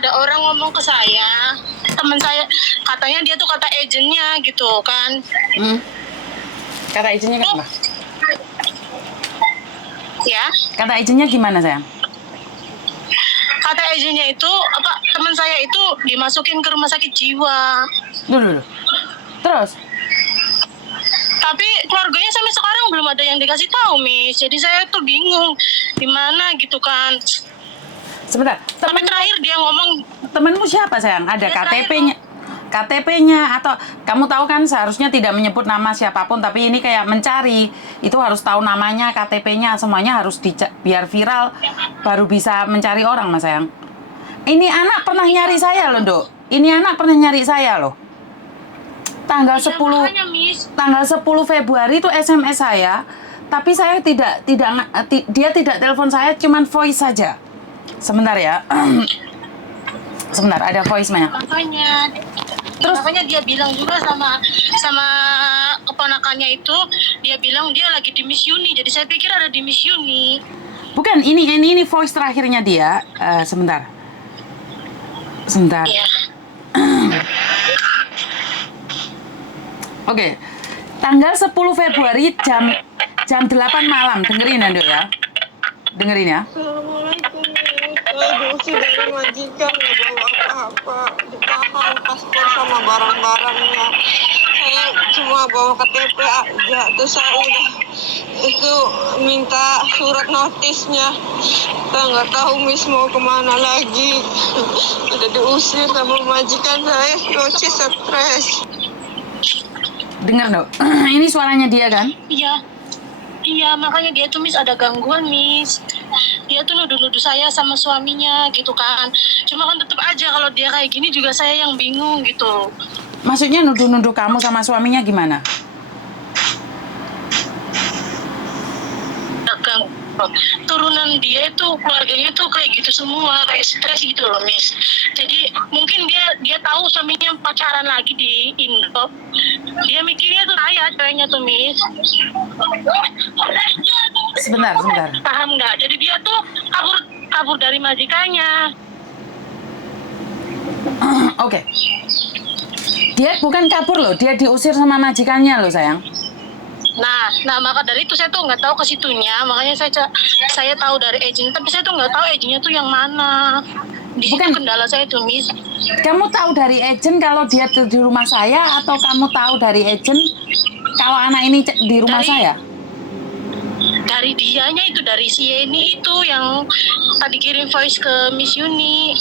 ada orang ngomong ke saya, teman saya, katanya dia tuh kata agennya gitu kan. Kata agennya kenapa? Ya, Kata agennya gimana sayang? kata agennya itu apa, teman saya itu dimasukin ke rumah sakit jiwa. Dulu. Terus? Tapi keluarganya sampai sekarang belum ada yang dikasih tahu, Miss. Jadi saya tuh bingung gimana gitu kan. Sebentar. Tapi terakhir dia ngomong, Temenmu siapa sayang? Ada Ya, KTP-nya? KTP-nya atau kamu tahu kan seharusnya tidak menyebut nama siapapun, tapi ini kayak mencari itu harus tahu namanya, KTP-nya, semuanya harus biar viral baru bisa mencari orang mas sayang. Ini anak pernah nyari saya loh Dok. Ini anak pernah nyari saya loh. Tanggal 10 makanya, Miss. tanggal 10 Februari itu SMS saya, tapi saya dia tidak telepon saya, cuman voice saja. Sebentar ya. Sebentar, ada voice-nya. Makanya dia bilang juga sama keponakannya itu, dia bilang dia lagi di Miss Yuni. Jadi saya pikir ada di Miss Yuni. Bukan, ini voice terakhirnya dia. Sebentar. Iya. Oke. Tanggal 10 Februari jam 8 malam. Dengerin Ando ya. Dengerin ya. Assalamualaikum. Saya diusir dari majikan, nggak bawa apa-apa, ditahan paspor sama barang-barangnya. Saya cuma bawa KTP aja, terus saya udah itu minta surat notisnya. Saya nggak tahu Miss mau kemana lagi. Udah diusir sama majikan saya, Yoci stres. Dengar Dok. Ini suaranya dia kan? Iya, makanya dia tuh Miss ada gangguan, Miss. Dia tuh nuduh-nuduh saya sama suaminya gitu kan. Cuma kan tetap aja kalau dia kayak gini juga saya yang bingung gitu. Maksudnya nuduh-nuduh kamu sama suaminya gimana? Turunan dia itu, keluarganya tuh kayak gitu semua, kayak stres gitu loh, Miss. Jadi mungkin dia tahu suaminya pacaran lagi di Indo. Dia mikirnya tuh saya ceweknya tuh, Miss. Sebentar. Paham nggak? Jadi dia tuh kabur dari majikannya. Oke. Dia bukan kabur loh, dia diusir sama majikannya loh sayang. Nah maka dari itu saya tuh nggak tahu ke situnya, makanya saya tahu dari agent, tapi saya tuh nggak tahu agentnya tuh yang mana. Di situ kendala saya tuh, Miss. Kamu tahu dari agent kalau dia di rumah saya, atau kamu tahu dari agent kalau anak ini di rumah saya? Dari dianya itu, dari si Yeni itu yang tadi kirim voice ke Miss Yuni.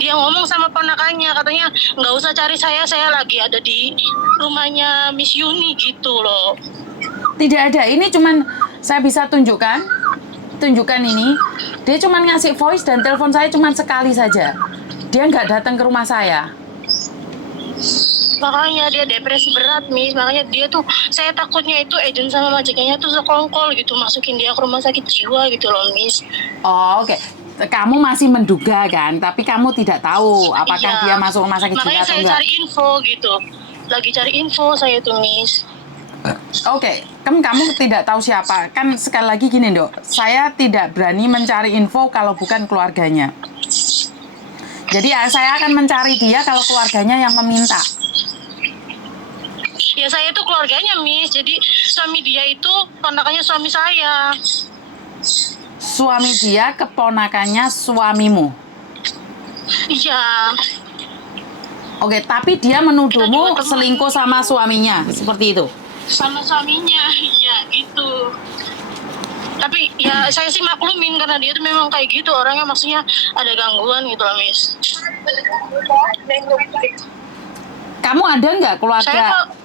Dia ngomong sama ponakannya, katanya nggak usah cari saya lagi ada di rumahnya Miss Yuni gitu loh. Tidak ada, ini cuman saya bisa tunjukkan ini. Dia cuman ngasih voice dan telepon saya cuman sekali saja. Dia nggak datang ke rumah saya. Makanya dia depresi berat, Miss. Makanya dia tuh, saya takutnya itu agent sama majikannya tuh sekongkol gitu, masukin dia ke rumah sakit jiwa gitu loh, Miss. Oh, oke. Kamu masih menduga kan, tapi kamu tidak tahu apakah dia masuk rumah sakit jiwa atau enggak. Makanya saya cari info gitu. Lagi cari info saya tuh, Miss. Oke, kamu tidak tahu siapa. Kan sekali lagi gini, Dok. Saya tidak berani mencari info kalau bukan keluarganya. Jadi saya akan mencari dia kalau keluarganya yang meminta. Ya saya itu keluarganya, Miss. Jadi suami dia itu ponakannya suami saya. Suami dia keponakannya suamimu? Iya. Oke, tapi dia menuduhmu selingkuh sama suaminya, seperti itu? Sama suaminya, iya gitu. Tapi ya saya sih maklumin karena dia tuh memang kayak gitu orangnya, maksudnya ada gangguan gitu loh, Miss. Kamu ada nggak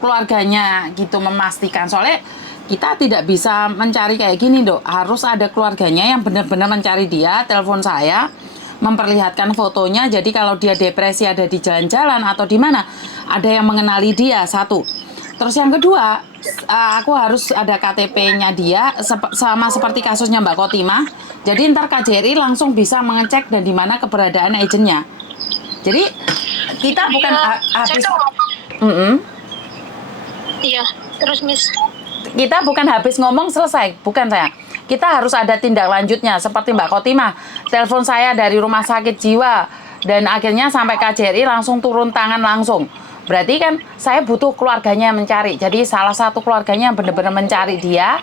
keluarganya gitu memastikan? Soalnya kita tidak bisa mencari kayak gini, Dok. Harus ada keluarganya yang benar-benar mencari dia, telepon saya, memperlihatkan fotonya. Jadi kalau dia depresi ada di jalan-jalan atau di mana, ada yang mengenali dia, satu. Terus yang kedua, aku harus ada KTP-nya dia, sama seperti kasusnya Mbak Kotimah. Jadi ntar KJRI langsung bisa mengecek dan di mana keberadaan agennya. Jadi kita bukan habis. Iya, terus Miss. Kita bukan habis ngomong selesai, bukan saya. Kita harus ada tindak lanjutnya seperti Mbak Kotimah. Telepon saya dari rumah sakit jiwa Dan akhirnya sampai KJRI langsung turun tangan langsung. Berarti kan saya butuh keluarganya yang mencari. Jadi salah satu keluarganya yang benar-benar mencari dia.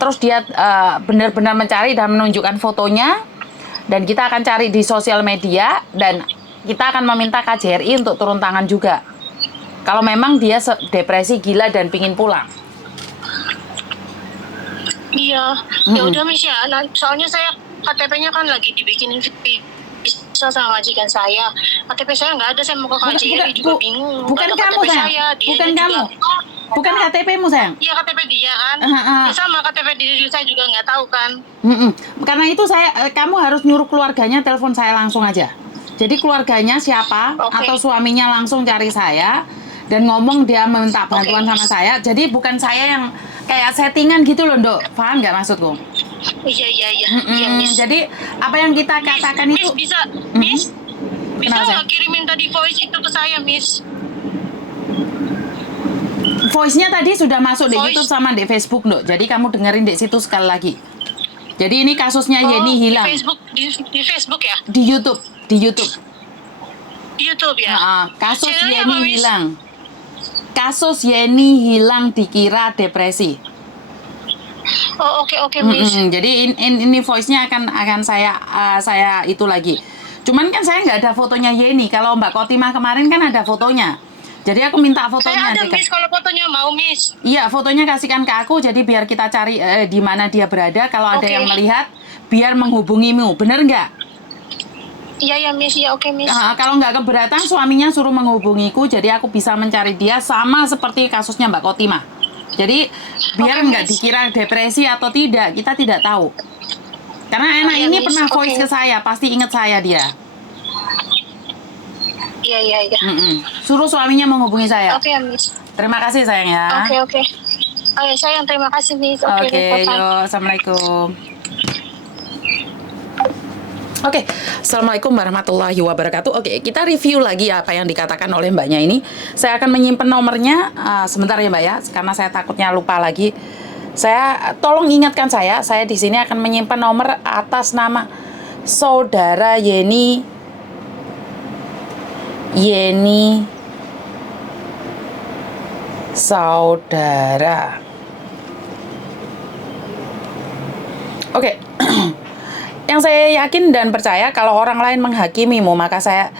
Terus dia benar-benar mencari dan menunjukkan fotonya. Dan kita akan cari di sosial media. Dan kita akan meminta KJRI untuk turun tangan juga. Kalau memang dia depresi gila dan pingin pulang. Iya, ya udah Miss ya. Soalnya saya KTP-nya kan lagi dibikinin bisa sama majikan saya. KTP saya nggak ada, saya mau ke KJRI juga bingung. Bukan Nggak ada kamu, KTP sayang. saya, dianya Bukan juga. kamu. Bukan KTP-mu, sayang. Iya KTP dia kan. Ya sama KTP diri saya juga nggak tahu kan. Karena itu kamu harus nyuruh keluarganya telepon saya langsung aja. Jadi keluarganya siapa atau suaminya langsung cari saya dan ngomong dia meminta bantuan sama saya. Jadi bukan saya yang kayak settingan gitu loh, Dok. Paham nggak maksudku? Iya. Iya, Miss. Jadi apa yang kita katakan itu Miss bisa nggak kirimin tadi voice itu ke saya, Miss? Voice-nya tadi sudah masuk di Voice. YouTube sama di Facebook, Dok. Jadi kamu dengerin di situ sekali lagi. Jadi ini kasusnya Yeni hilang. Di Facebook ya? Di YouTube. Di YouTube ya? Kasus Channelnya Yeni apa, Miss? hilang. Kasus Yeni hilang dikira depresi. Oh oke Miss. Jadi ini voice-nya akan saya itu lagi. Cuman kan saya nggak ada fotonya Yeni. Kalau Mbak Kotimah kemarin kan ada fotonya. Jadi aku minta fotonya. Saya ada Miss, kalau fotonya mau Miss. Iya, fotonya kasihkan ke aku. Jadi biar kita cari di mana dia berada. Kalau ada yang melihat, biar menghubungimu. Bener nggak? Iya Miss, ya oke Miss. Kalau nggak keberatan, suaminya suruh menghubungiku. Jadi aku bisa mencari dia sama seperti kasusnya Mbak Kotimah. Jadi biar nggak dikira depresi atau tidak, kita tidak tahu. Karena anak ini pernah voice ke saya, pasti ingat saya dia. Iya. Suruh suaminya menghubungi saya. Oke Miss. Terima kasih sayang ya. Oke. Sayang terima kasih Miss. Oke, yuk, assalamualaikum. Oke, assalamualaikum warahmatullahi wabarakatuh. Oke, kita review lagi apa yang dikatakan oleh mbaknya ini. Saya akan menyimpan nomornya sebentar ya mbak ya, karena saya takutnya lupa lagi. Saya tolong ingatkan saya di sini akan menyimpan nomor atas nama saudara Yeni saudara. Oke. Yang saya yakin dan percaya kalau orang lain menghakimimu, maka saya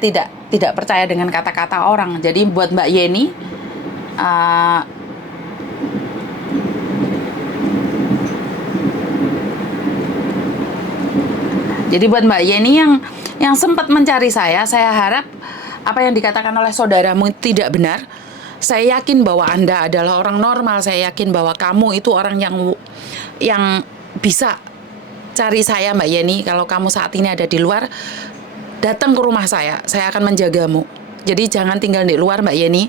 tidak percaya dengan kata-kata orang. Jadi buat Mbak Yeni, yang sempat mencari saya harap apa yang dikatakan oleh saudaramu tidak benar. Saya yakin bahwa Anda adalah orang normal. Saya yakin bahwa kamu itu orang yang bisa cari saya Mbak Yeni. Kalau kamu saat ini ada di luar, datang ke rumah saya akan menjagamu. Jadi jangan tinggal di luar Mbak Yeni.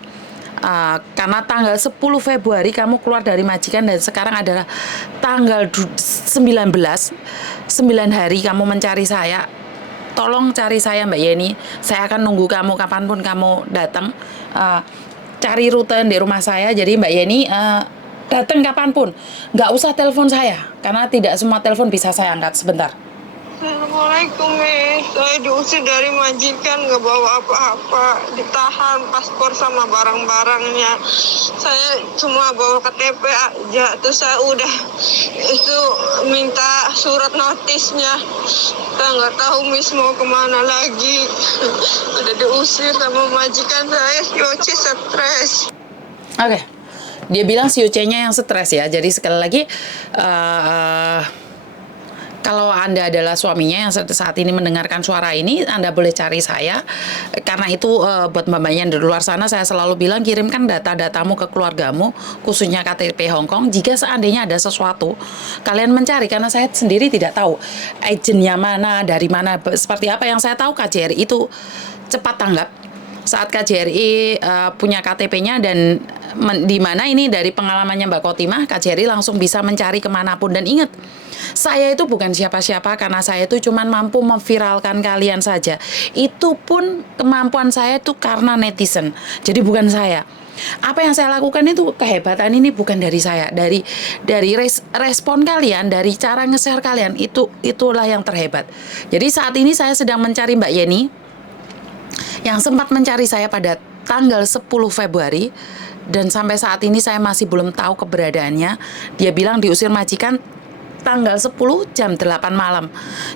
Karena tanggal 10 Februari kamu keluar dari majikan dan sekarang adalah tanggal 19, 9 hari kamu mencari saya. Tolong cari saya Mbak Yeni. Saya akan nunggu kamu kapanpun kamu datang. Cari rute di rumah saya. Jadi Mbak Yeni datang kapanpun, nggak usah telepon saya, karena tidak semua telepon bisa saya angkat. Sebentar. Assalamualaikum, Miss. Saya diusir dari majikan, nggak bawa apa-apa, ditahan paspor sama barang-barangnya. Saya cuma bawa KTP aja, terus saya udah itu minta surat notisnya. Saya nggak tahu Miss mau kemana lagi. Udah diusir sama majikan saya, Yoci stres. Oke. Dia bilang si Uce-nya yang stres ya. Jadi sekali lagi, kalau Anda adalah suaminya yang saat ini mendengarkan suara ini, Anda boleh cari saya. Karena itu buat mbak-mbaknya di luar sana, saya selalu bilang kirimkan data-datamu ke keluargamu, khususnya KTP Hong Kong. Jika seandainya ada sesuatu, kalian mencari. Karena saya sendiri tidak tahu agennya mana, dari mana, seperti apa. Yang saya tahu KJRI itu cepat tanggap. Saat KJRI punya KTP-nya dan di mana ini dari pengalamannya Mbak Kotimah, KJRI langsung bisa mencari kemanapun. Dan ingat, saya itu bukan siapa-siapa karena saya itu cuma mampu memviralkan kalian saja. Itu pun kemampuan saya itu karena netizen. Jadi bukan saya. Apa yang saya lakukan itu kehebatan ini bukan dari saya, dari respon kalian, dari cara nge-share kalian, itulah yang terhebat. Jadi saat ini saya sedang mencari Mbak Yeni yang sempat mencari saya pada tanggal 10 Februari dan sampai saat ini saya masih belum tahu keberadaannya. Dia bilang diusir majikan tanggal 10 jam 8 malam.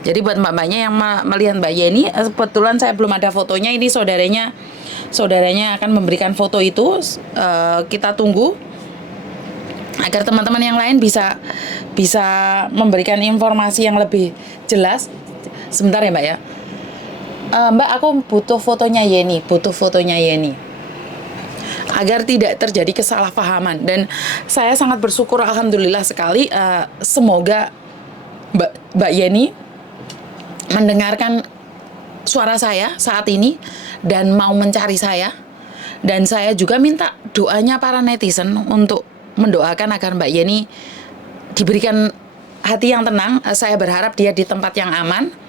Jadi buat mbak-mbaknya yang melihat Mbak Yeni, kebetulan saya belum ada fotonya, ini saudaranya akan memberikan foto itu. Kita tunggu agar teman-teman yang lain bisa memberikan informasi yang lebih jelas. Sebentar ya Mbak ya. Mbak, aku butuh fotonya Yeni, agar tidak terjadi kesalahpahaman. Dan saya sangat bersyukur, alhamdulillah sekali, semoga Mbak Yeni mendengarkan suara saya saat ini dan mau mencari saya. Dan saya juga minta doanya para netizen untuk mendoakan agar Mbak Yeni diberikan hati yang tenang. Saya berharap dia di tempat yang aman.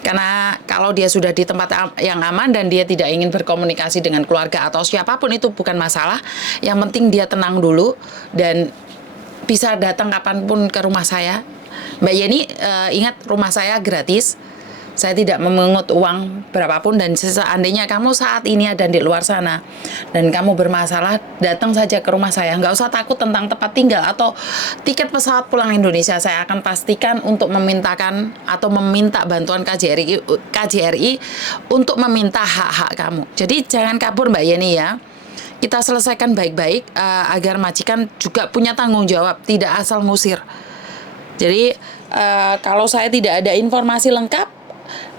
Karena kalau dia sudah di tempat yang aman dan dia tidak ingin berkomunikasi dengan keluarga atau siapapun, itu bukan masalah. Yang penting dia tenang dulu dan bisa datang kapanpun ke rumah saya. Mbak Yeni, ingat rumah saya gratis. Saya tidak memungut uang berapapun, dan seandainya kamu saat ini ada di luar sana dan kamu bermasalah, datang saja ke rumah saya. Nggak usah takut tentang tempat tinggal atau tiket pesawat pulang Indonesia. Saya akan pastikan untuk meminta bantuan KJRI untuk meminta hak-hak kamu. Jadi jangan kabur Mbak Yeni ya. Kita selesaikan baik-baik agar majikan juga punya tanggung jawab, tidak asal ngusir. Jadi kalau saya tidak ada informasi lengkap,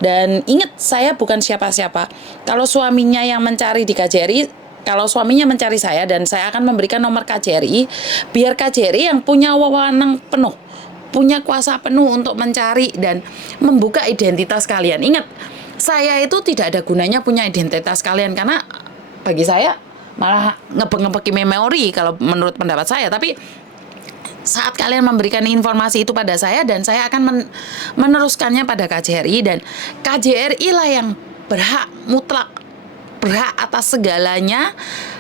dan ingat, saya bukan siapa-siapa. Kalau suaminya yang mencari di KJRI, kalau suaminya mencari saya dan saya akan memberikan nomor KJRI, biar KJRI yang punya wewenang penuh, punya kuasa penuh untuk mencari dan membuka identitas kalian. Ingat, saya itu tidak ada gunanya punya identitas kalian, karena bagi saya malah ngebek-ngebeki memori kalau menurut pendapat saya. Tapi saat kalian memberikan informasi itu pada saya, dan saya akan meneruskannya pada KJRI, dan KJRI lah yang mutlak berhak atas segalanya.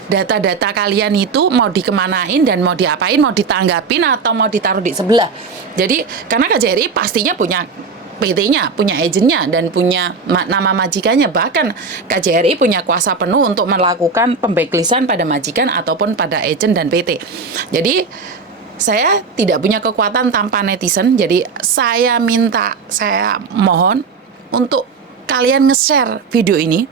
Data-data kalian itu mau dikemanain dan mau diapain, mau ditanggapin atau mau ditaruh di sebelah. Jadi karena KJRI pastinya punya PT-nya, punya agennya, dan punya nama majikannya. Bahkan KJRI punya kuasa penuh untuk melakukan pembacklistan pada majikan ataupun pada agen dan PT. Jadi saya tidak punya kekuatan tanpa netizen. Jadi saya mohon untuk kalian nge-share video ini.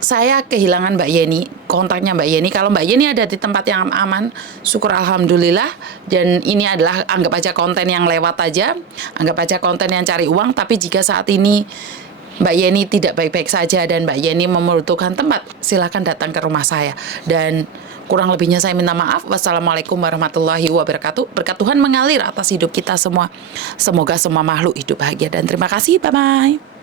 Saya kehilangan Mbak Yeni, kontaknya Mbak Yeni. Kalau Mbak Yeni ada di tempat yang aman, syukur alhamdulillah. Dan ini adalah anggap aja konten yang lewat aja, anggap aja konten yang cari uang. Tapi jika saat ini Mbak Yeni tidak baik-baik saja dan Mbak Yeni membutuhkan tempat, silakan datang ke rumah saya. Dan kurang lebihnya saya minta maaf. Wassalamualaikum warahmatullahi wabarakatuh. Berkat Tuhan mengalir atas hidup kita semua. Semoga semua makhluk hidup bahagia dan terima kasih. Bye-bye.